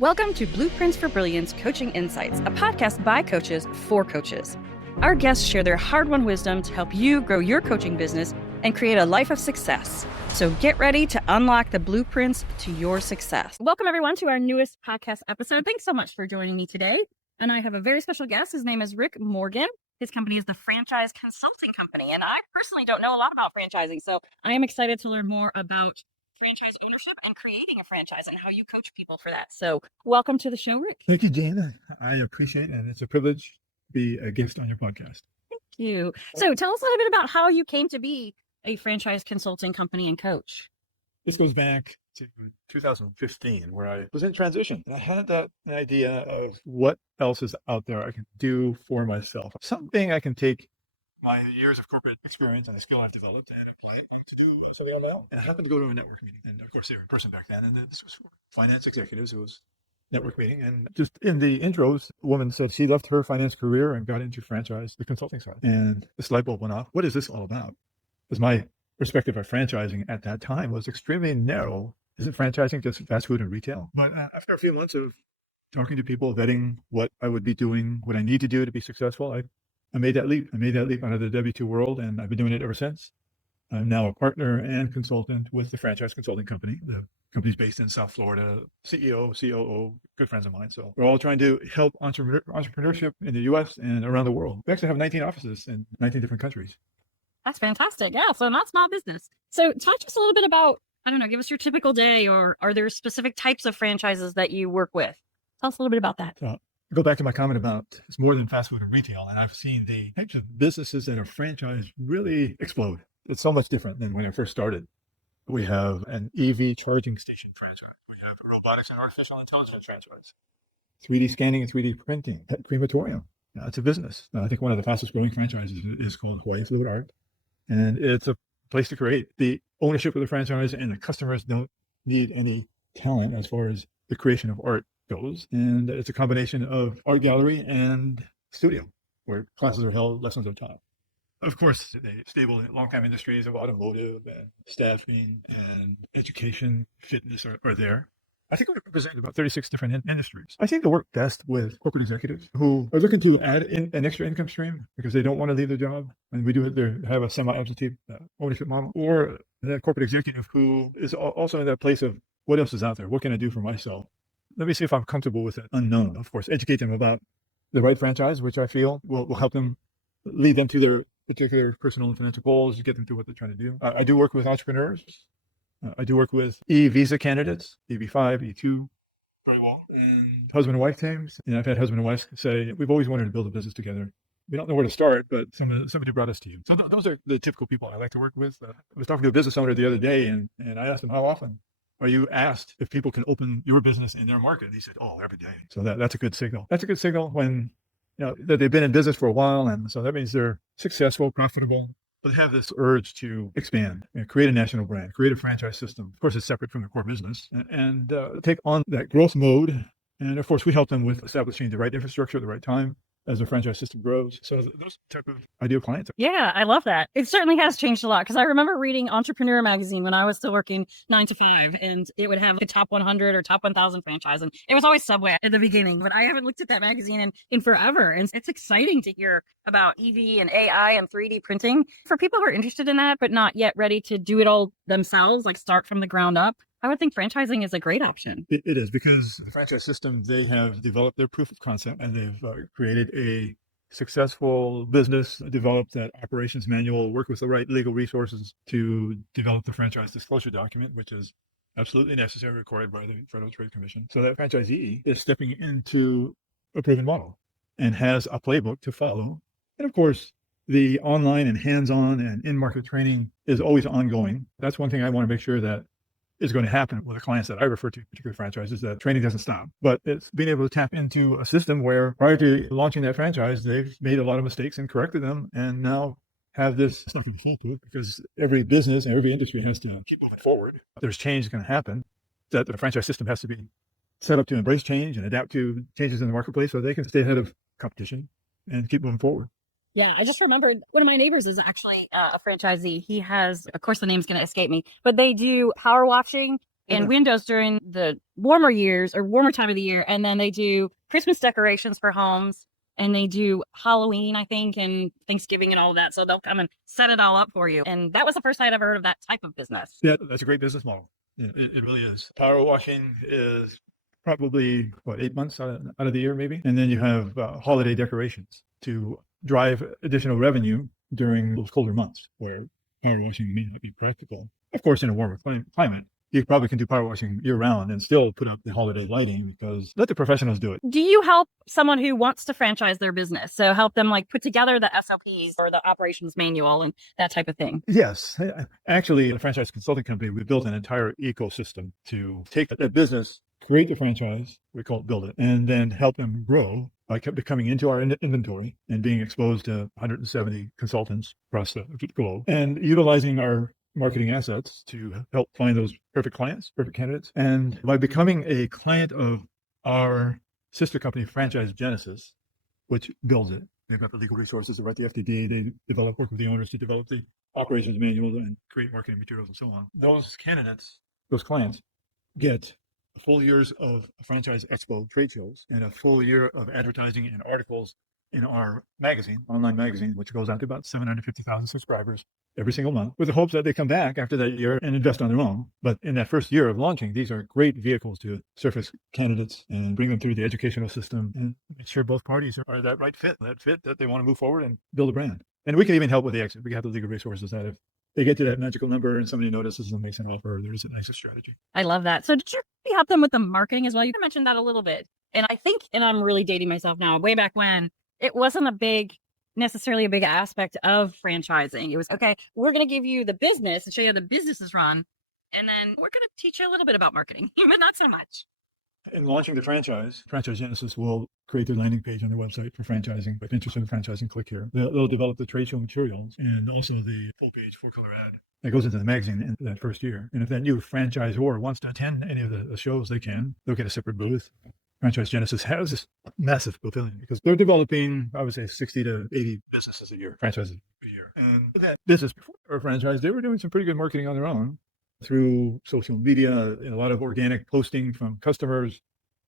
Welcome to Blueprints for Brilliance Coaching Insights, a podcast by coaches for coaches. Our guests share their hard-won wisdom to help you grow your coaching business and create a life of success. So get ready to unlock the blueprints to your success. Welcome, everyone, to our newest podcast episode. Thanks so much for joining me today. And I have a very special guest. His name is Richard Morgin. His company is the Franchise Consulting Company. And I personally don't know a lot about franchising, so I am excited to learn more about franchise ownership and creating a franchise and how you coach people for that. So welcome to the show, Rick. Thank you, Jeanne. I appreciate it. And it's a privilege to be a guest on your podcast. Thank you. So tell us a little bit about how you came to be a franchise consulting company and coach. This goes back to 2015, where I was in transition. And I had that idea of what else is out there I can do for myself. Something I can take my years of corporate experience and the skill I've developed and apply it to do something on my own. And I happened to go to a network meeting. And of course, they were in person back then. And this was for finance executives. It was network meeting. And just in the intros, a woman said she left her finance career and got into franchise, the consulting side. And this light bulb went off. What is this all about? Because my perspective of franchising at that time was extremely narrow. Isn't franchising just fast food and retail? But after a few months of talking to people, vetting what I would be doing, what I need to do to be successful, I made that leap. I made that leap out of the W-2 world, and I've been doing it ever since. I'm now a partner and consultant with the Franchise Consulting Company. The company's based in South Florida. CEO, COO, good friends of mine. So we're all trying to help entrepreneurship in the U.S. and around the world. We actually have 19 offices in 19 different countries. That's fantastic. Yeah, so not small business. So talk to us a little bit about, give us your typical day, or are there specific types of franchises that you work with? Tell us a little bit about that. So, go back to my comment about it's more than fast food and retail, and I've seen the types of businesses that are franchised really explode. It's so much different than when I first started. We have an EV charging station franchise. We have a robotics and artificial intelligence franchise, 3D scanning and 3D printing, pet crematorium. Now, it's a business. Now, I think one of the fastest growing franchises is called Hawaii Fluid Art, and it's a place to create. The ownership of the franchise and the customers don't need any talent as far as the creation of art goes. And it's a combination of art gallery and studio where classes are held, lessons are taught. Of course, the stable long-time industries of automotive and staffing and education, fitness are there. I think we represent about 36 different industries. I think they work best with corporate executives who are looking to add in an extra income stream because they don't want to leave their job. And we do have a semi-absentee ownership model, or that corporate executive who is also in that place of what else is out there? What can I do for myself? Let me see if I'm comfortable with it unknown. Of course, educate them about the right franchise, which I feel will help them lead them to their particular personal and financial goals, get them to what they're trying to do. I do work with entrepreneurs. I do work with e-visa candidates, EB5, E2, very well, and husband and wife teams. And I've had husband and wife say, we've always wanted to build a business together. We don't know where to start, but somebody brought us to you. So those are the typical people I like to work with. I was talking to a business owner the other day, and I asked him, how often are you asked if people can open your business in their market? And he said, every day. So that's a good signal. That's a good signal when that they've been in business for a while. And so that means they're successful, profitable, but have this urge to expand, create a national brand, create a franchise system. Of course, it's separate from their core business, and take on that growth mode. And of course, we help them with establishing the right infrastructure at the right time as the franchise system grows. So those type of ideal clients. Yeah, I love that. It certainly has changed a lot, because I remember reading Entrepreneur magazine when I was still working 9 to 5, and it would have the top 100 or top 1,000 franchise, and it was always Subway at the beginning, but I haven't looked at that magazine in forever. And it's exciting to hear about EV and AI and 3D printing for people who are interested in that, but not yet ready to do it all themselves, like start from the ground up. I would think franchising is a great option. It is, because the franchise system, they have developed their proof of concept, and they've created a successful business, developed that operations manual, work with the right legal resources to develop the franchise disclosure document, which is absolutely necessary, required by the Federal Trade Commission. So that franchisee is stepping into a proven model and has a playbook to follow. And of course, the online and hands-on and in-market training is always ongoing. That's one thing I want to make sure that is going to happen with the clients that I refer to, particular franchises, that training doesn't stop. But it's being able to tap into a system where prior to launching that franchise, they've made a lot of mistakes and corrected them, and now have this stuff in foolproof, because every business and every industry has to keep moving forward. There's change going to happen, that the franchise system has to be set up to embrace change and adapt to changes in the marketplace so they can stay ahead of competition and keep moving forward. Yeah, I just remembered one of my neighbors is actually a franchisee. He has, of course, the name's going to escape me, but they do power washing and windows during the warmer years or warmer time of the year. And then they do Christmas decorations for homes, and they do Halloween, I think, and Thanksgiving and all of that. So they'll come and set it all up for you. And that was the first time I ever heard of that type of business. Yeah, that's a great business model. It really is. Power washing is probably 8 months out of the year, maybe. And then you have holiday decorations to drive additional revenue during those colder months where power washing may not be practical. Of course, in a warmer climate, you probably can do power washing year round and still put up the holiday lighting, because let the professionals do it. Do you help someone who wants to franchise their business? So help them like put together the SOPs or the operations manual and that type of thing? Yes. Actually, the franchise consulting company, we built an entire ecosystem to take that business, create the franchise, we call it build it, and then help them grow by coming into our inventory and being exposed to 170 consultants across the globe, and utilizing our marketing assets to help find those perfect clients, perfect candidates. And by becoming a client of our sister company, Franchise Genesis, which builds it, they've got the legal resources, they write the FDD, they work with the owners to develop the operations manual and create marketing materials and so on. Those candidates, those clients, get full years of Franchise Expo trade shows and a full year of advertising and articles in our magazine, online magazine, which goes out to about 750,000 subscribers every single month, with the hopes that they come back after that year and invest on their own. But in that first year of launching, these are great vehicles to surface candidates and bring them through the educational system and make sure both parties are that right fit, that they want to move forward and build a brand. And we can even help with the exit. We have the legal resources that if they get to that magical number and somebody notices and makes an offer, there's an exit strategy. I love that. So did you help them with the marketing as well? You mentioned that a little bit. And I think, and I'm really dating myself now, way back when, it wasn't necessarily a big aspect of franchising. It was, okay, we're going to give you the business and show you how the business is run. And then we're going to teach you a little bit about marketing, but not so much. In launching the franchise, Franchise Genesis will create their landing page on their website for franchising. If interested in franchising, click here. They'll develop the trade show materials and also the full page 4-color ad that goes into the magazine in that first year. And if that new franchisor wants to attend any of the shows, they can. They'll get a separate booth. Franchise Genesis has this massive pavilion because they're developing, I would say, 60 to 80 businesses a year, franchises a year. And that business before they were franchised, they were doing some pretty good marketing on their own through social media and a lot of organic posting from customers.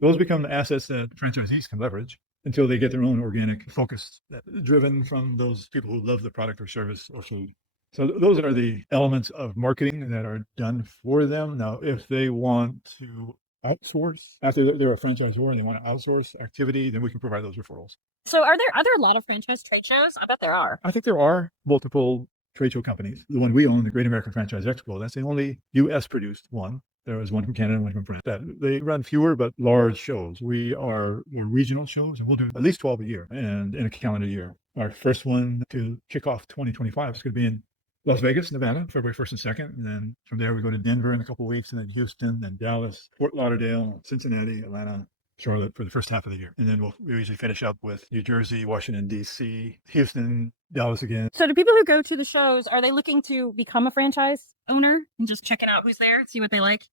Those become the assets that franchisees can leverage until they get their own organic focus, driven from those people who love the product or service or food. So those are the elements of marketing that are done for them. Now, if they want to outsource after they're a franchisor and they want to outsource activity, then we can provide those referrals. So are there a lot of franchise trade shows? I bet there are. I think there are multiple trade show companies. The one we own, the Great American Franchise Expo, that's the only U.S. produced one. There was one from Canada and one from France. They run fewer but large shows. We're regional shows, and we'll do at least 12 a year and in a calendar year. Our first one to kick off 2025 is going to be in Las Vegas, Nevada, February 1st and 2nd. And then from there, we go to Denver in a couple of weeks, and then Houston, then Dallas, Fort Lauderdale, Cincinnati, Atlanta, Charlotte for the first half of the year. And then we usually finish up with New Jersey, Washington, D.C., Houston, Dallas again. So do people who go to the shows, are they looking to become a franchise owner and just checking out who's there, see what they like?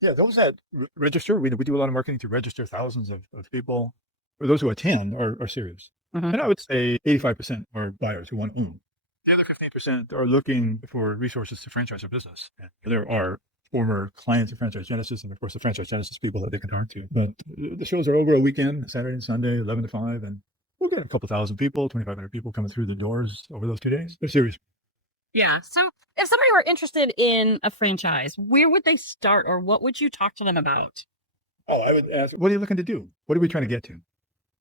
Yeah, those that register, we do a lot of marketing to register thousands of people. Or those who attend are serious. Mm-hmm. And I would say 85% are buyers who want to own. The other 15% are looking for resources to franchise their business. And there are former clients of Franchise Genesis and, of course, the Franchise Genesis people that they can talk to. But the shows are over a weekend, Saturday and Sunday, 11 to 5. And we'll get a couple thousand people, 2,500 people coming through the doors over those 2 days. They're serious. Yeah. So if somebody were interested in a franchise, where would they start, or what would you talk to them about? Oh, I would ask, what are you looking to do? What are we trying to get to?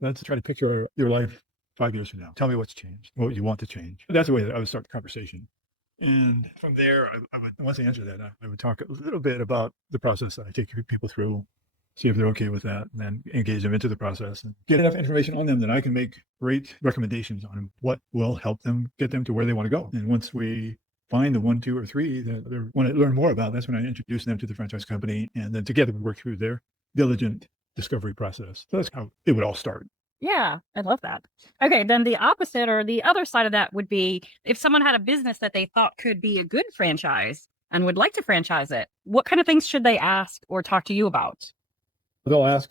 Let's try to picture your life 5 years from now. Tell me what's changed, what you want to change. That's the way that I would start the conversation. And from there, I would, once I answer that, I would talk a little bit about the process that I take people through, see if they're okay with that, and then engage them into the process and get enough information on them that I can make great recommendations on what will help them get them to where they want to go. And once we find the 1, 2, or 3 that they want to learn more about, that's when I introduce them to the franchise company, and then together we work through their diligent discovery process. So that's how it would all start. Yeah, I love that. Okay, then the opposite or the other side of that would be if someone had a business that they thought could be a good franchise and would like to franchise it, what kind of things should they ask or talk to you about? They'll ask,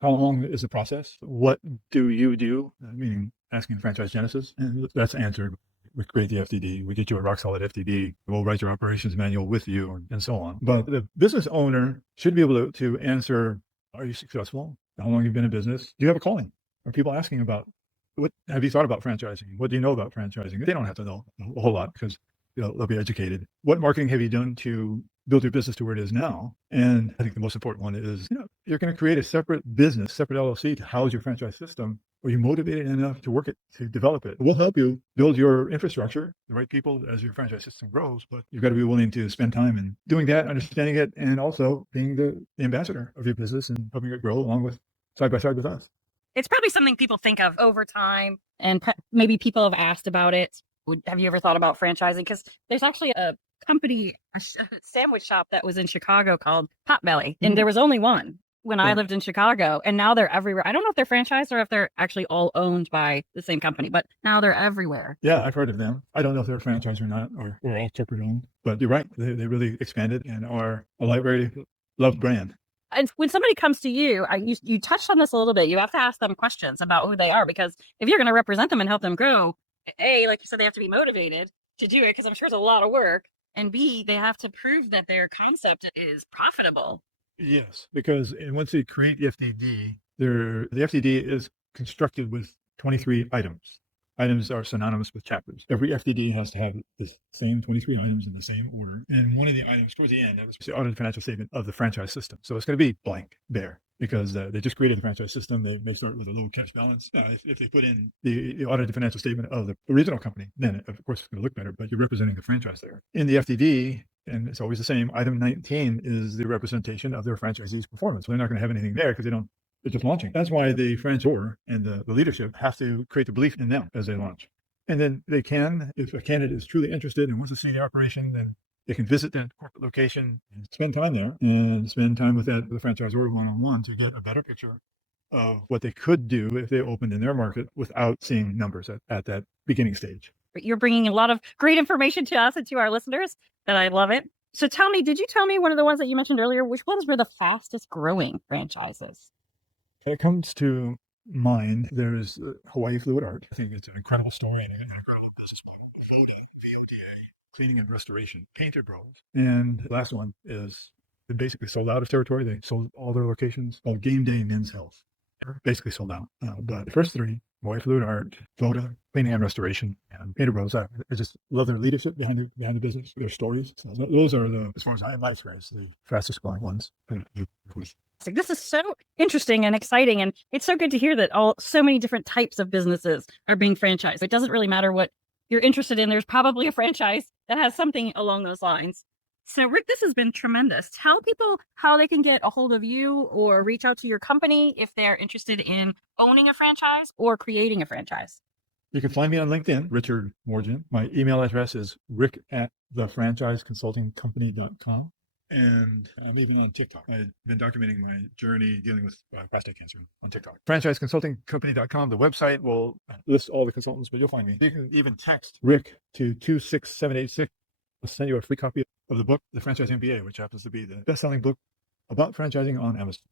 how long is the process? What do you do? Meaning asking Franchise Genesis. And that's answered we create the FDD, we get you a rock solid FDD, we'll write your operations manual with you, and so on. But the business owner should be able to answer, are you successful? How long have you been in business? Do you have a calling? Are people asking about, what have you thought about franchising? What do you know about franchising? They don't have to know a whole lot because they'll be educated. What marketing have you done to build your business to where it is now? And I think the most important one is, you're going to create a separate business, separate LLC to house your franchise system. Are you motivated enough to work it, to develop it? We'll help you build your infrastructure, the right people as your franchise system grows, but you've got to be willing to spend time in doing that, understanding it, and also being the ambassador of your business and helping it grow along with side by side with us. It's probably something people think of over time, and maybe people have asked about it. Have you ever thought about franchising? Because there's actually a company, a sandwich shop that was in Chicago called Potbelly, and there was only one when I lived in Chicago, and now they're everywhere. I don't know if they're franchised or if they're actually all owned by the same company, but now they're everywhere. Yeah, I've heard of them. I don't know if they're franchised or not, or all corporate owned, but you're right. They really expanded and are a very loved brand. And when somebody comes to you, you touched on this a little bit. You have to ask them questions about who they are, because if you're going to represent them and help them grow, A, like you said, they have to be motivated to do it, because I'm sure it's a lot of work. And B, they have to prove that their concept is profitable. Yes, because once they create the FDD, the FDD is constructed with 23 items. Items are synonymous with chapters. Every FDD has to have the same 23 items in the same order. And one of the items towards the end, that was the audited financial statement of the franchise system. So it's going to be blank, bare, because they just created the franchise system. They may start with a low cash balance. If they put in the audited financial statement of the original company, then of course it's going to look better, but you're representing the franchise there. In the FDD, and it's always the same, item 19 is the representation of their franchisee's performance. So they're not going to have anything there because they're just launching. That's why the franchisor and the leadership have to create the belief in them as they launch. And then they can, if a candidate is truly interested and wants to see the operation, then they can visit that corporate location and spend time there and spend time with the franchisor one-on-one to get a better picture of what they could do if they opened in their market without seeing numbers at that beginning stage. You're bringing a lot of great information to us and to our listeners, and I love it. So tell me, did you tell me one of the ones that you mentioned earlier, which ones were the fastest growing franchises? When it comes to mine, there's Hawaii Fluid Art. I think it's an incredible story and an incredible business model. VODA, VODA, Cleaning and Restoration, Painter Bros. And the last one is they basically sold out of territory. They sold all their locations called Game Day Men's Health. They're basically sold out. But the first three, Hawaii Fluid Art, VODA, Cleaning and Restoration, and Painter Bros. I just love their leadership behind the business, their stories. So those are as far as I have my experience, the fastest growing ones. This is so interesting and exciting, and it's so good to hear that so many different types of businesses are being franchised. It doesn't really matter what you're interested in. There's probably a franchise that has something along those lines. So Rick, this has been tremendous. Tell people how they can get a hold of you or reach out to your company if they're interested in owning a franchise or creating a franchise. You can find me on LinkedIn, Richard Morgin. My email address is rick@thefranchiseconsultingcompany.com. And I'm even on TikTok. I've been documenting my journey dealing with prostate cancer on TikTok. Franchiseconsultingcompany.com. The website will list all the consultants, but you'll find me. You can even text Rick to 26786. I'll send you a free copy of the book, The Franchise MBA, which happens to be the best-selling book about franchising on Amazon.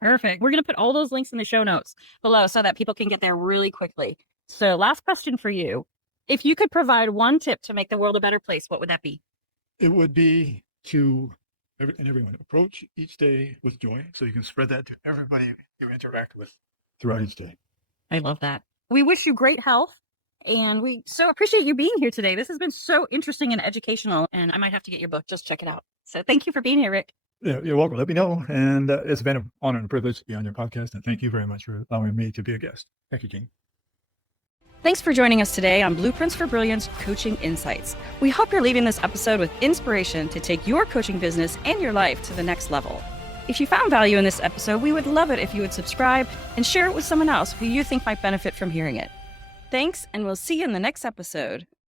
Perfect. We're going to put all those links in the show notes below so that people can get there really quickly. So last question for you. If you could provide one tip to make the world a better place, what would that be? It would be to everyone approach each day with joy, so you can spread that to everybody you interact with throughout each day. I love that. We wish you great health, and we so appreciate you being here today. This has been so interesting and educational, and I might have to get your book. Just check it out. So thank you for being here, Rick. Yeah, you're welcome. Let me know. And it's been an honor and a privilege to be on your podcast, and thank you very much for allowing me to be a guest. Thank you, Jeanne. Thanks for joining us today on Blueprints for Brilliance Coaching Insights. We hope you're leaving this episode with inspiration to take your coaching business and your life to the next level. If you found value in this episode, we would love it if you would subscribe and share it with someone else who you think might benefit from hearing it. Thanks, and we'll see you in the next episode.